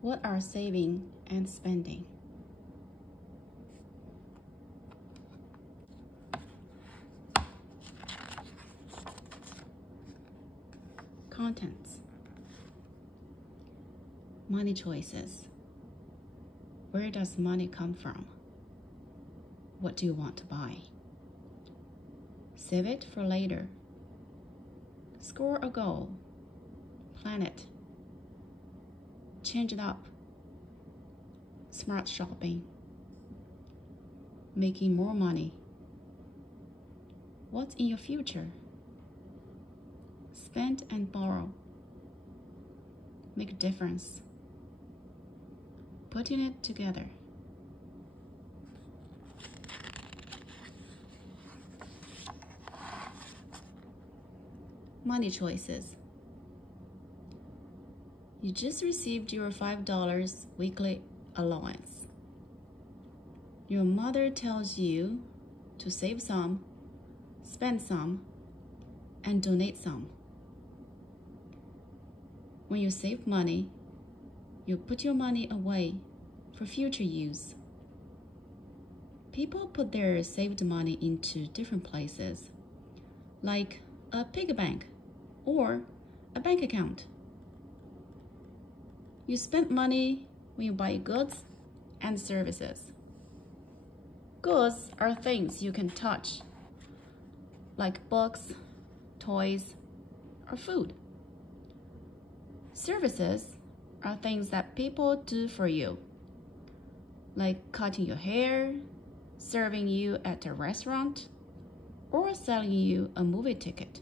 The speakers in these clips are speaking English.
What are saving and spending? Contents. Money choices. Where does money come from? What do you want to buy? Save it for later. Score a goal. Plan it. Change it up. Smart shopping. Making more money. What's in your future? Spend and borrow. Make a difference. Putting it together. Money choices. You just received your $5 weekly allowance. Your mother tells you to save some, spend some, and donate some. When you save money, you put your money away for future use. People put their saved money into different places, like a piggy bank or a bank account. You spend money when you buy goods and services. Goods are things you can touch, like books, toys, or food. Services are things that people do for you, like cutting your hair, serving you at a restaurant, or selling you a movie ticket.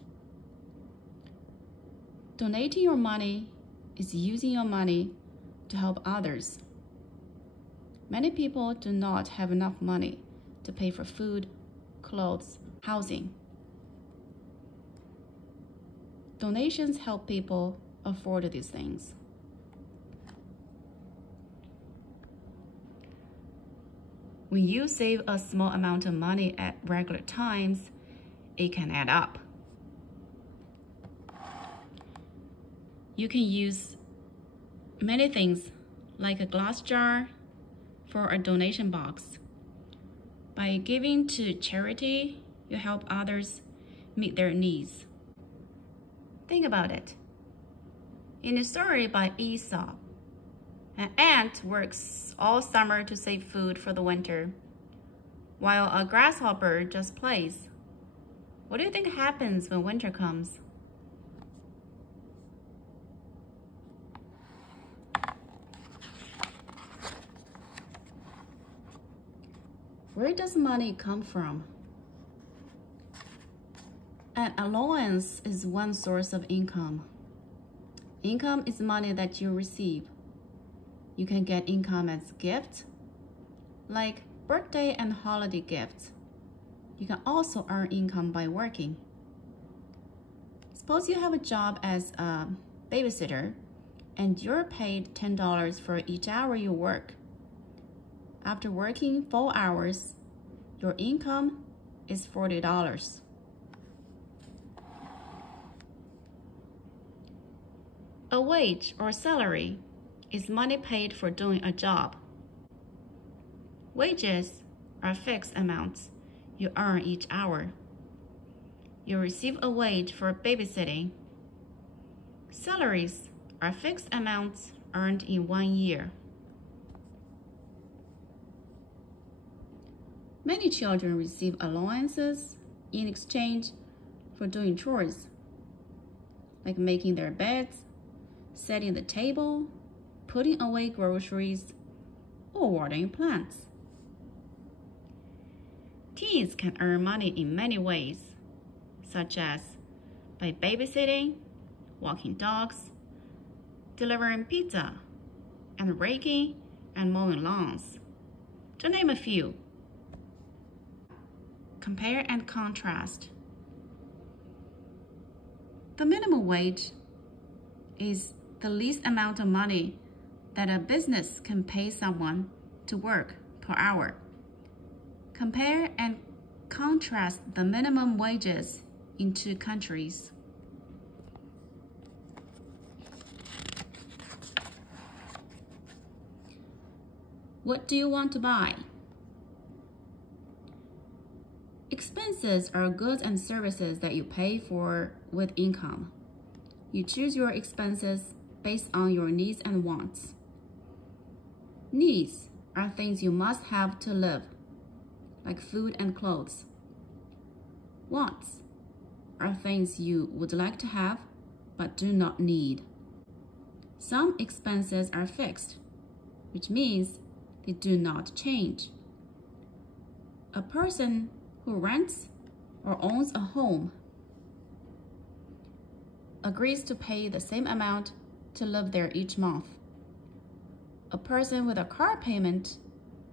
Donating your money is using your money to help others. Many people do not have enough money to pay for food, clothes, housing. Donations help people afford these things. When you save a small amount of money at regular times, it can add up. You can use many things like a glass jar for a donation box. By giving to charity, you help others meet their needs. Think about it. In a story by Aesop, an ant works all summer to save food for the winter, while a grasshopper just plays. What do you think happens when winter comes? Where does money come from? An allowance is one source of income. Income is money that you receive. You can get income as gifts, like birthday and holiday gifts. You can also earn income by working. Suppose you have a job as a babysitter and you're paid $10 for each hour you work. After working 4 hours, your income is $40. A wage or salary is money paid for doing a job. Wages are fixed amounts you earn each hour. You receive a wage for babysitting. Salaries are fixed amounts earned in 1 year. Many children receive allowances in exchange for doing chores, like making their beds, setting the table, putting away groceries, or watering plants. Teens can earn money in many ways, such as by babysitting, walking dogs, delivering pizza, and raking and mowing lawns, to name a few. Compare and contrast. The minimum wage is the least amount of money that a business can pay someone to work per hour. Compare and contrast the minimum wages in 2 countries. What do you want to buy? Expenses are goods and services that you pay for with income. You choose your expenses based on your needs and wants. Needs are things you must have to live, like food and clothes. Wants are things you would like to have but do not need. Some expenses are fixed, which means they do not change. A person who rents or owns a home agrees to pay the same amount to live there each month. A person with a car payment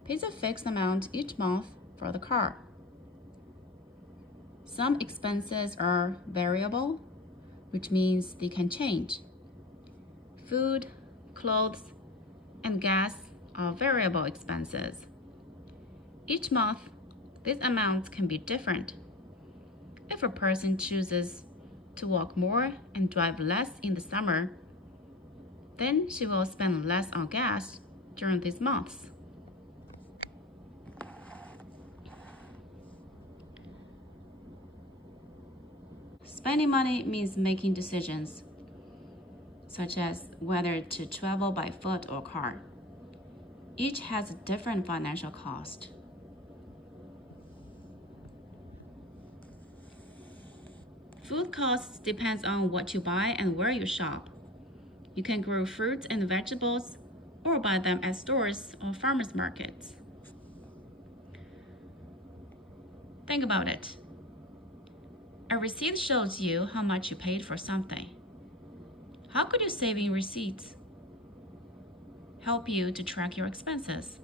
pays a fixed amount each month for the car. Some expenses are variable, which means they can change. Food, clothes, and gas are variable expenses. Each month, these amounts can be different. If a person chooses to walk more and drive less in the summer, then she will spend less on gas during these months. Spending money means making decisions, such as whether to travel by foot or car. Each has a different financial cost. Food costs depends on what you buy and where you shop. You can grow fruits and vegetables or buy them at stores or farmers markets. Think about it. A receipt shows you how much you paid for something. How could your saving receipts help you to track your expenses?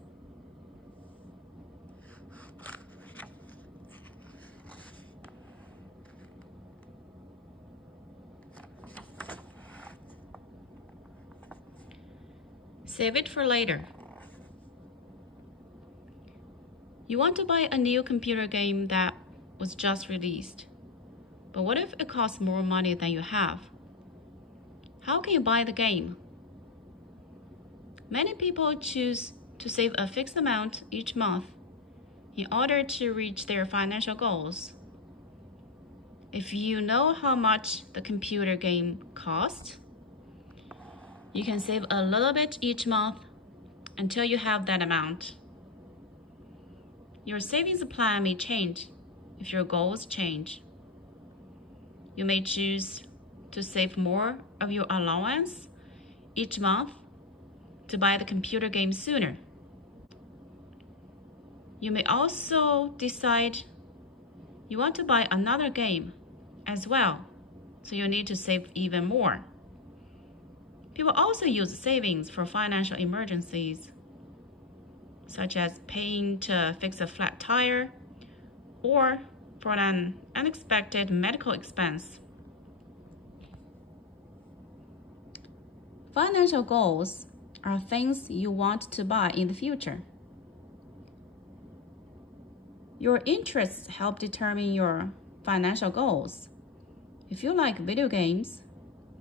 Save it for later. You want to buy a new computer game that was just released. But what if it costs more money than you have? How can you buy the game? Many people choose to save a fixed amount each month in order to reach their financial goals. If you know how much the computer game costs, you can save a little bit each month until you have that amount. Your savings plan may change if your goals change. You may choose to save more of your allowance each month to buy the computer game sooner. You may also decide you want to buy another game as well, so you need to save even more. People also use savings for financial emergencies, such as paying to fix a flat tire or for an unexpected medical expense. Financial goals are things you want to buy in the future. Your interests help determine your financial goals. If you like video games,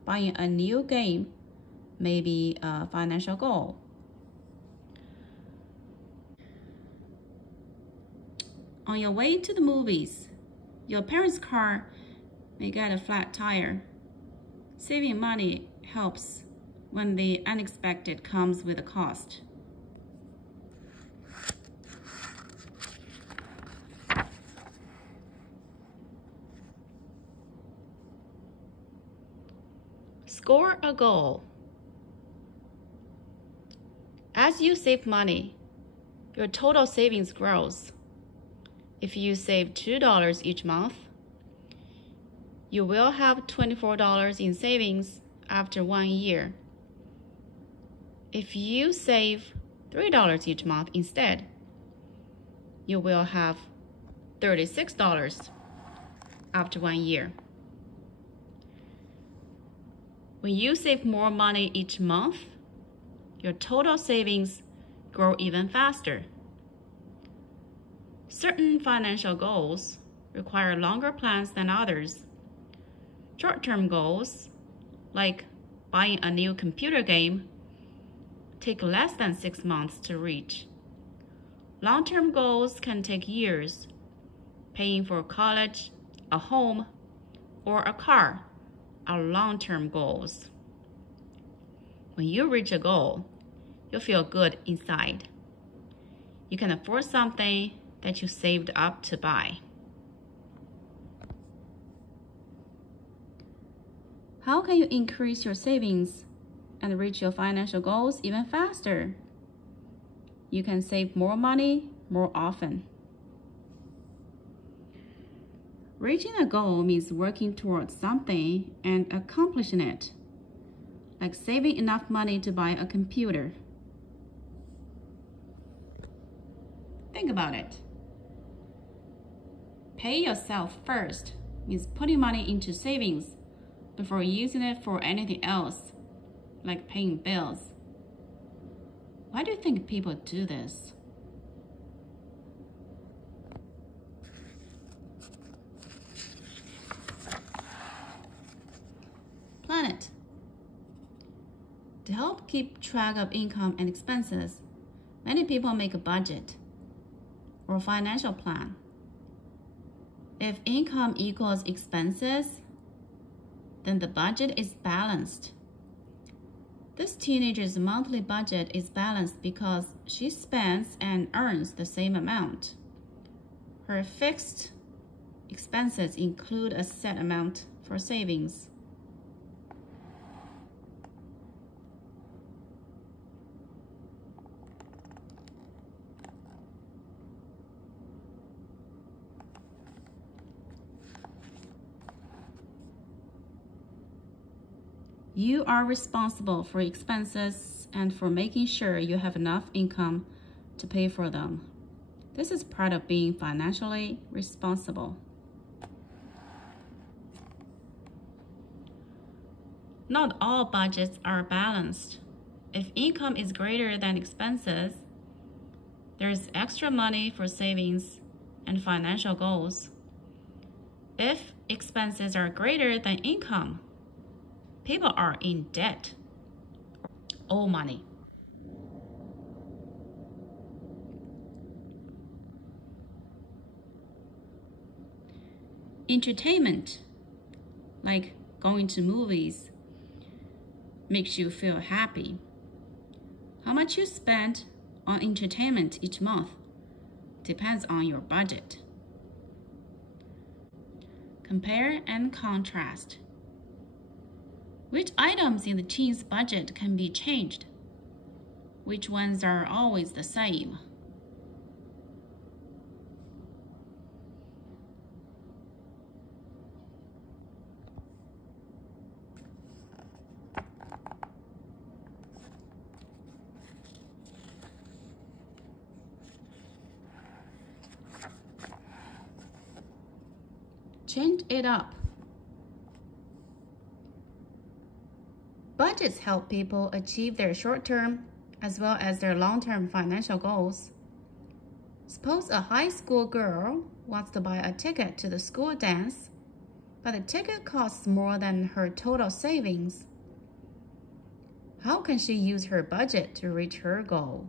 buying a new game may be a financial goal. On your way to the movies, your parents' car may get a flat tire. Saving money helps when the unexpected comes with a cost. Score a goal. As you save money, your total savings grows. If you save $2 each month, you will have $24 in savings after 1 year. If you save $3 each month instead, you will have $36 after 1 year. When you save more money each month, your total savings grow even faster. Certain financial goals require longer plans than others. Short-term goals, like buying a new computer game, take less than 6 months to reach Long-term goals can take years. Paying for college, a home, or a car are long-term goals. When you reach a goal, you'll feel good inside. You can afford something that you saved up to buy. How can you increase your savings and reach your financial goals even faster? You can save more money more often. Reaching a goal means working towards something and accomplishing it, like saving enough money to buy a computer. Think about it. Pay yourself first means putting money into savings before using it for anything else, like paying bills. Why do you think people do this? Plan it. To help keep track of income and expenses, many people make a budget or a financial plan. If income equals expenses, then the budget is balanced. This teenager's monthly budget is balanced because she spends and earns the same amount. Her fixed expenses include a set amount for savings. You are responsible for expenses and for making sure you have enough income to pay for them. This is part of being financially responsible. Not all budgets are balanced. If income is greater than expenses, there's extra money for savings and financial goals. If expenses are greater than income, people are in debt or owe money. Entertainment, like going to movies, makes you feel happy. How much you spend on entertainment each month depends on your budget. Compare and contrast. Which items in the teen's budget can be changed? Which ones are always the same? Change it up. Budgets help people achieve their short-term as well as their long-term financial goals. Suppose a high school girl wants to buy a ticket to the school dance, but the ticket costs more than her total savings. How can she use her budget to reach her goal?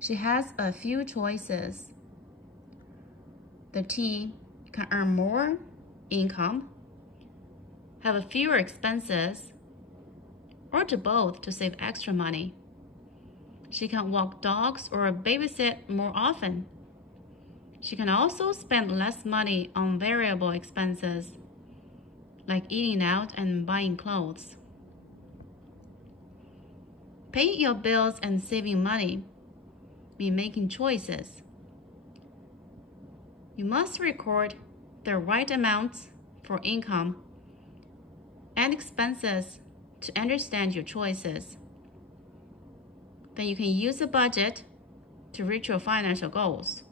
She has a few choices. The teen can earn more income, have fewer expenses, or do both to save extra money. She can walk dogs or babysit more often. She can also spend less money on variable expenses, like eating out and buying clothes. Paying your bills and saving money mean making choices. You must record the right amounts for income and expenses to understand your choices. Then you can use a budget to reach your financial goals.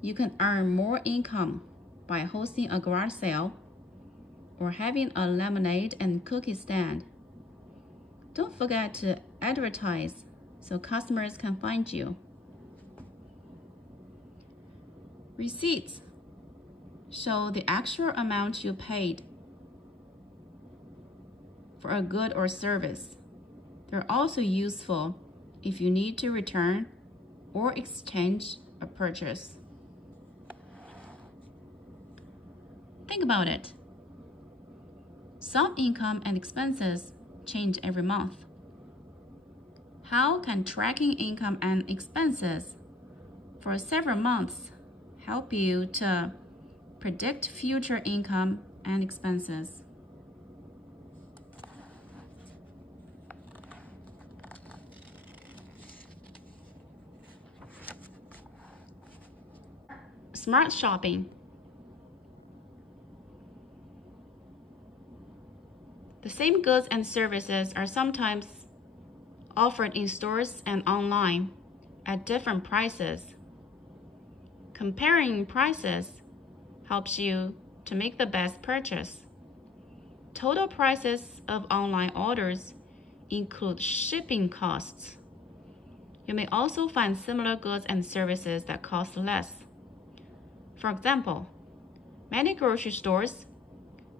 You can earn more income by hosting a garage sale or having a lemonade and cookie stand. Don't forget to advertise so customers can find you. Receipts show the actual amount you paid for a good or service. They're also useful if you need to return or exchange a purchase. Think about it. Some income and expenses change every month. How can tracking income and expenses for several months help you to predict future income and expenses? Smart shopping. The same goods and services are sometimes offered in stores and online at different prices. Comparing prices helps you to make the best purchase. Total prices of online orders include shipping costs. You may also find similar goods and services that cost less. For example, many grocery stores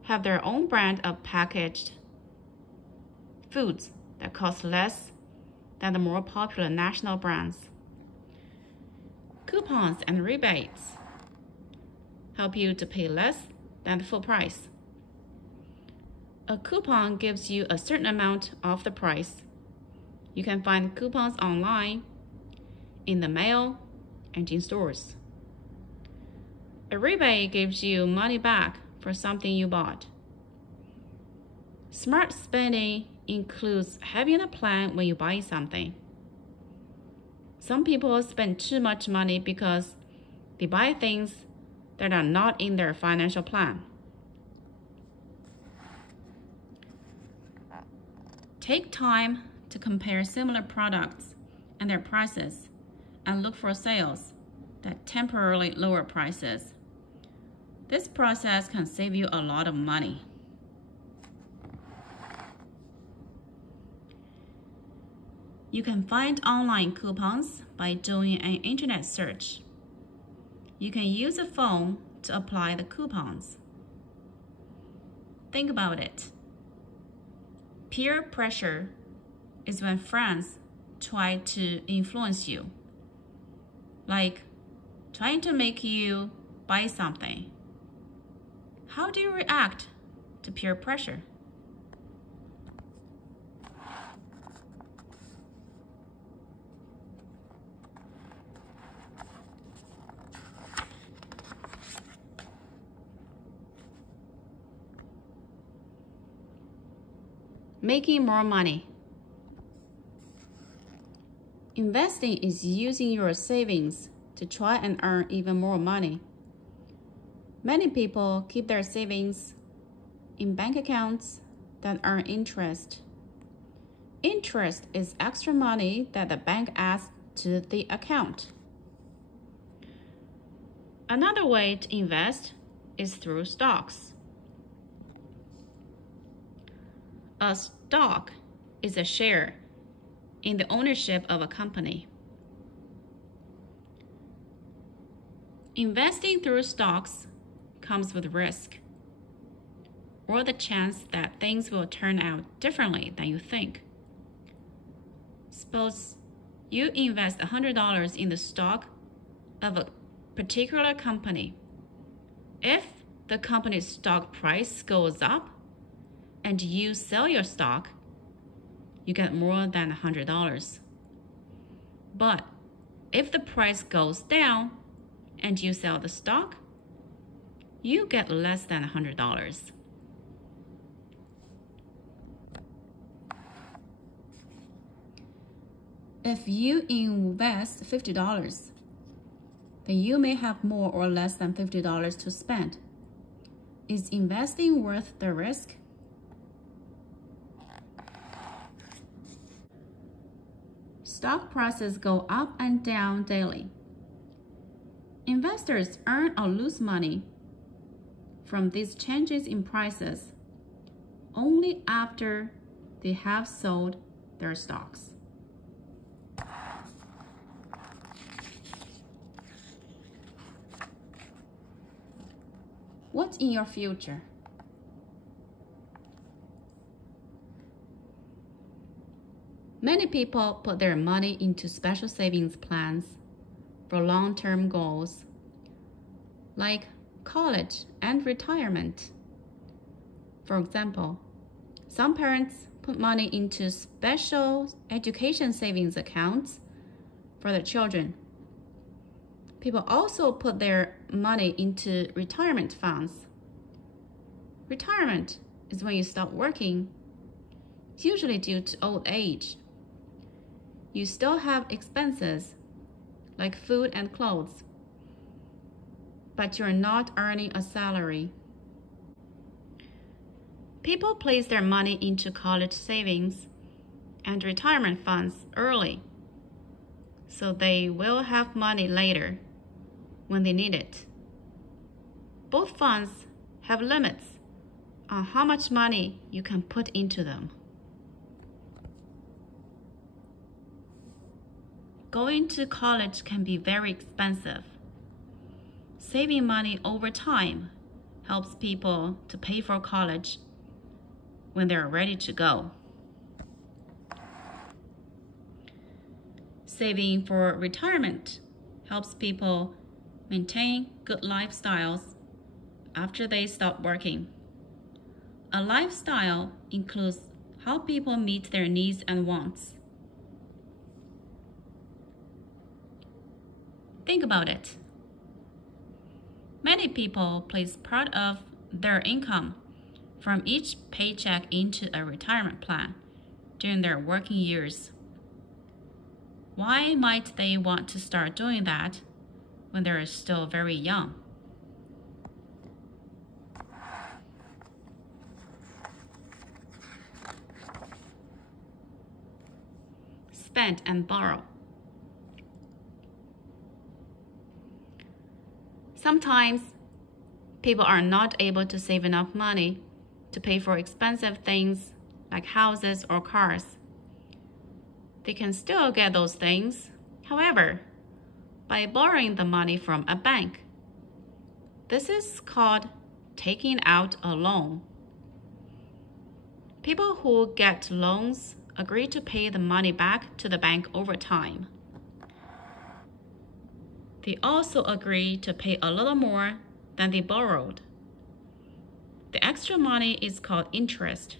have their own brand of packaged foods that cost less than the more popular national brands. Coupons and rebates help you to pay less than the full price. A coupon gives you a certain amount off the price. You can find coupons online, in the mail, and in stores. A rebate gives you money back for something you bought. Smart spending includes having a plan when you buy something. Some people spend too much money because they buy things that are not in their financial plan. Take time to compare similar products and their prices and look for sales that temporarily lower prices. This process can save you a lot of money. You can find online coupons by doing an internet search. You can use a phone to apply the coupons. Think about it. Peer pressure is when friends try to influence you, like trying to make you buy something. How do you react to peer pressure? Making more money. Investing is using your savings to try and earn even more money. Many people keep their savings in bank accounts that earn interest. Interest is extra money that the bank adds to the account. Another way to invest is through stocks. A stock is a share in the ownership of a company. Investing through stocks comes with risk, or the chance that things will turn out differently than you think. Suppose you invest $100 in the stock of a particular company. If the company's stock price goes up and you sell your stock, you get more than $100. But if the price goes down and you sell the stock, you get less than $100. If you invest $50, then you may have more or less than $50 to spend. Is investing worth the risk? Stock prices go up and down daily. Investors earn or lose money from these changes in prices only after they have sold their stocks. What's in your future? Many people put their money into special savings plans for long-term goals, like college and retirement. For example, some parents put money into special education savings accounts for their children. People also put their money into retirement funds. Retirement is when you stop working. It's usually due to old age. You still have expenses like food and clothes, but you're not earning a salary. People place their money into college savings and retirement funds early, so they will have money later when they need it. Both funds have limits on how much money you can put into them. Going to college can be very expensive. Saving money over time helps people to pay for college when they're ready to go. Saving for retirement helps people maintain good lifestyles after they stop working. A lifestyle includes how people meet their needs and wants. Think about it. Many people place part of their income from each paycheck into a retirement plan during their working years. Why might they want to start doing that when they're still very young? Spend and borrow. Sometimes people are not able to save enough money to pay for expensive things like houses or cars. They can still get those things, however, by borrowing the money from a bank. This is called taking out a loan. People who get loans agree to pay the money back to the bank over time. They also agree to pay a little more than they borrowed. The extra money is called interest.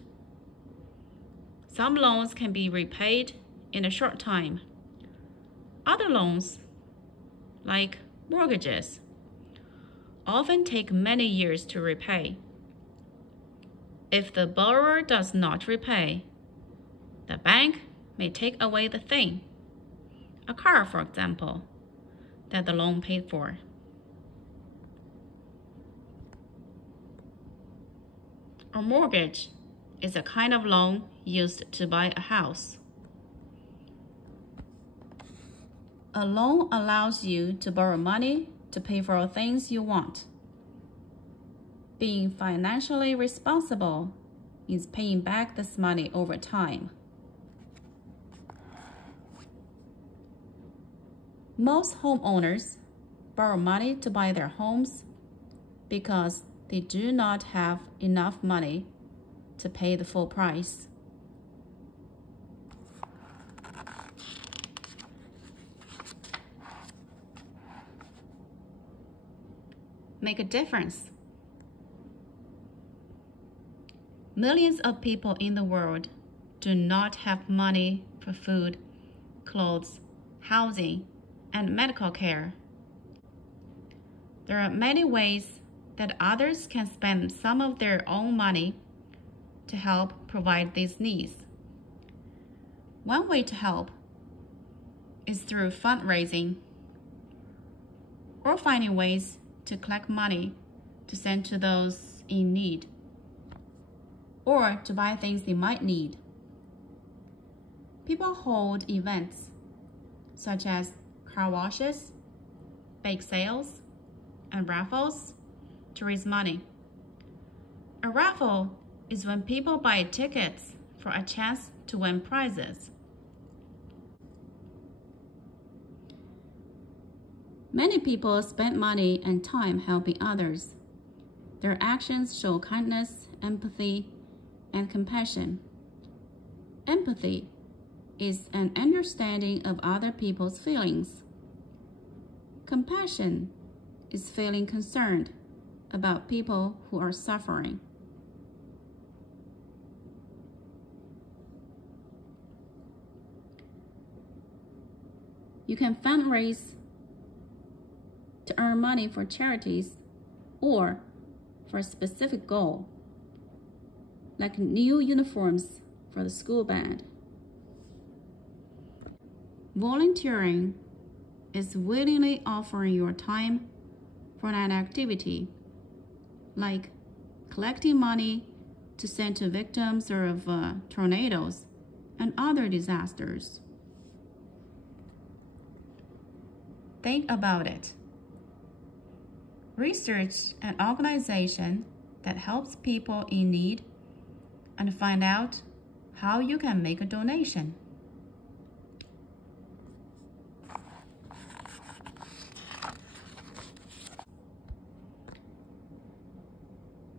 Some loans can be repaid in a short time. Other loans, like mortgages, often take many years to repay. If the borrower does not repay, the bank may take away the thing, a car, for example, that the loan paid for. A mortgage is a kind of loan used to buy a house. A loan allows you to borrow money to pay for things you want. Being financially responsible means paying back this money over time. Most homeowners borrow money to buy their homes because they do not have enough money to pay the full price. Make a difference. Millions of people in the world do not have money for food, clothes, housing, and medical care. There are many ways that others can spend some of their own money to help provide these needs. One way to help is through fundraising or finding ways to collect money to send to those in need or to buy things they might need. People hold events such as car washes, bake sales, and raffles to raise money. A raffle is when people buy tickets for a chance to win prizes. Many people spend money and time helping others. Their actions show kindness, empathy, and compassion. Empathy is an understanding of other people's feelings. Compassion is feeling concerned about people who are suffering. You can fundraise to earn money for charities or for a specific goal, like new uniforms for the school band. Volunteering is willingly offering your time for an activity, like collecting money to send to victims of tornadoes and other disasters. Think about it. Research an organization that helps people in need and find out how you can make a donation.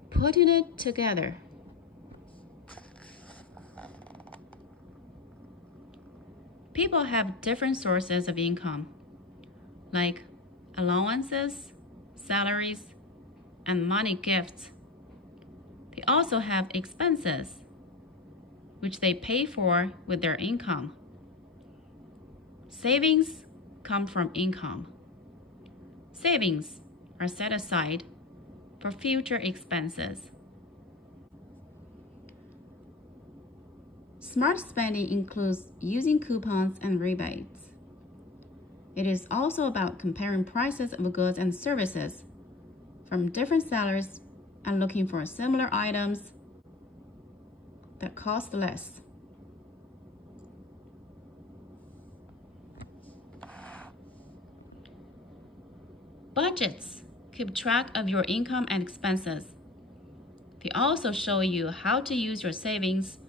Putting it together. People have different sources of income, like allowances, salaries, and money gifts. They also have expenses, which they pay for with their income. Savings come from income. Savings are set aside for future expenses. Smart spending includes using coupons and rebates. It is also about comparing prices of goods and services from different sellers and looking for similar items that cost less. Budgets keep track of your income and expenses. They also show you how to use your savings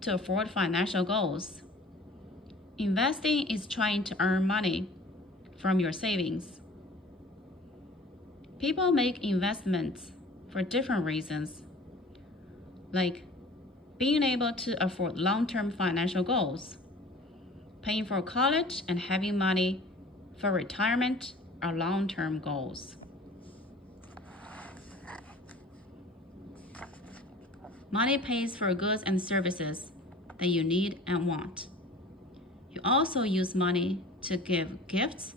to afford financial goals. Investing is trying to earn money from your savings. People make investments for different reasons, like being able to afford long-term financial goals, paying for college, and having money for retirement are long-term goals. Money pays for goods and services that you need and want. You also use money to give gifts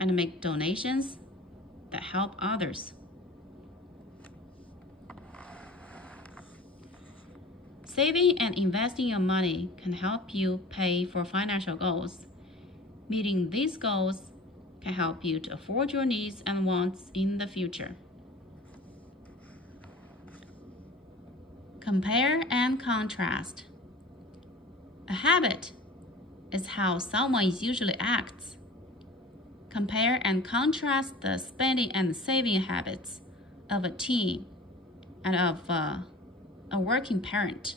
and make donations that help others. Saving and investing your money can help you pay for financial goals. Meeting these goals can help you to afford your needs and wants in the future. Compare and contrast. A habit is how someone usually acts. Compare and contrast the spending and saving habits of a teen and of a working parent.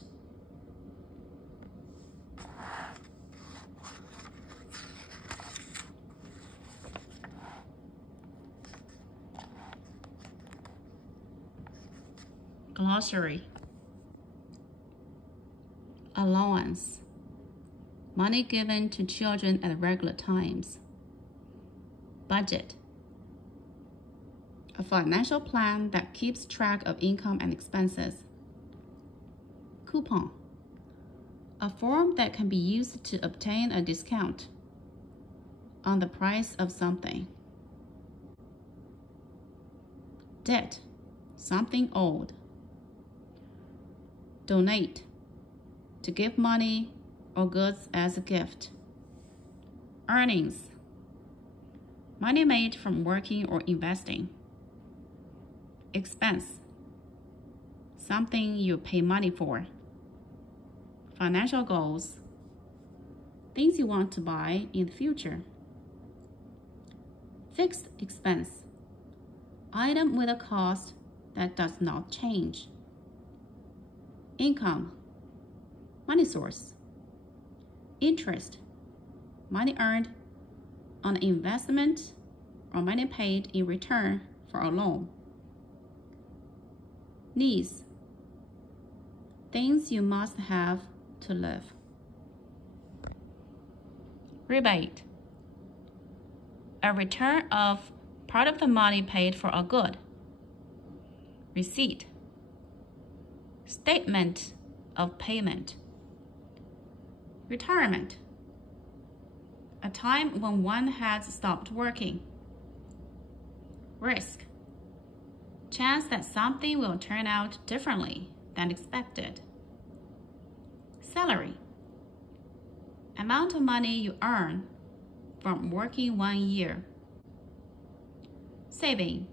Glossary. Allowance. Money given to children at regular times. Budget. A financial plan that keeps track of income and expenses. Coupon. A form that can be used to obtain a discount on the price of something. Debt. Something owed. Donate. To give money or goods as a gift. Earnings. Money made from working or investing. Expense. Something you pay money for. Financial goals. Things you want to buy in the future. Fixed expense. Item with a cost that does not change. Income. Money source. Interest. Money earned on an investment or money paid in return for a loan. Needs. Things you must have to live. Rebate. A return of part of the money paid for a good. Receipt. Statement of payment. Retirement. A time when one has stopped working. Risk. Chance that something will turn out differently than expected. Salary. Amount of money you earn from working 1 year. Saving.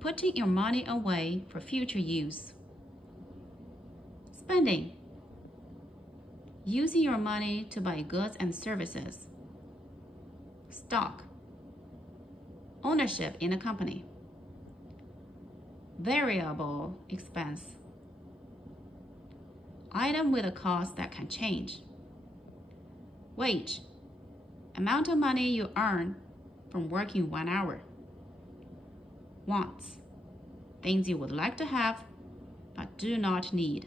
Putting your money away for future use. Spending. Using your money to buy goods and services. Stock. Ownership in a company. Variable expense. Item with a cost that can change. Wage. Amount of money you earn from working 1 hour. Wants. Things you would like to have but do not need.